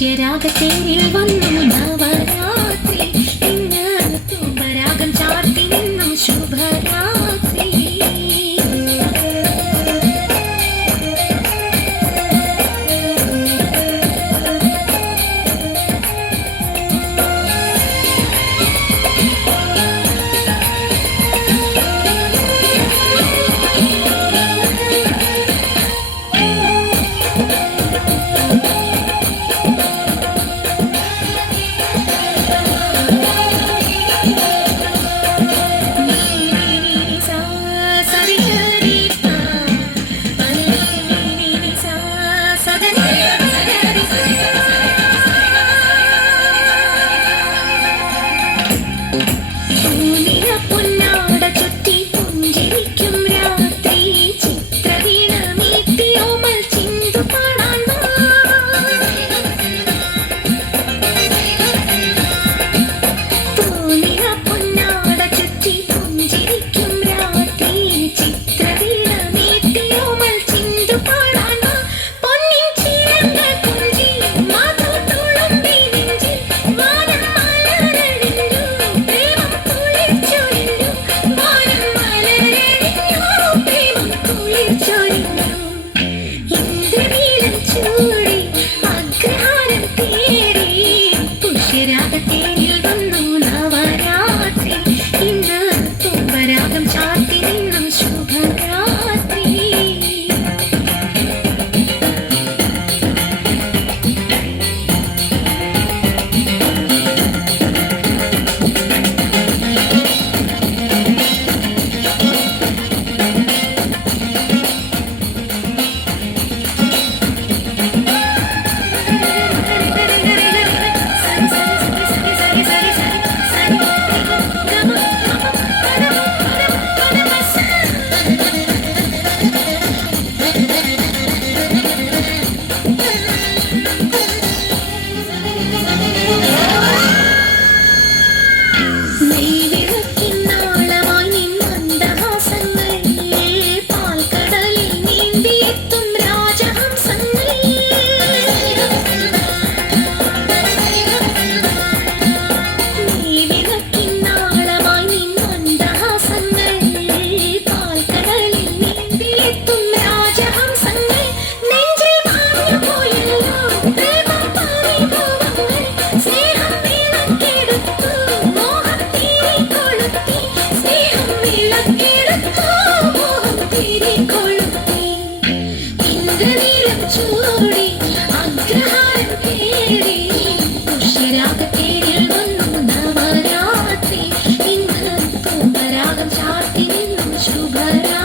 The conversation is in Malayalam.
മനുഷ്യരാഗത്തേരിൽ വന്നു നവ घर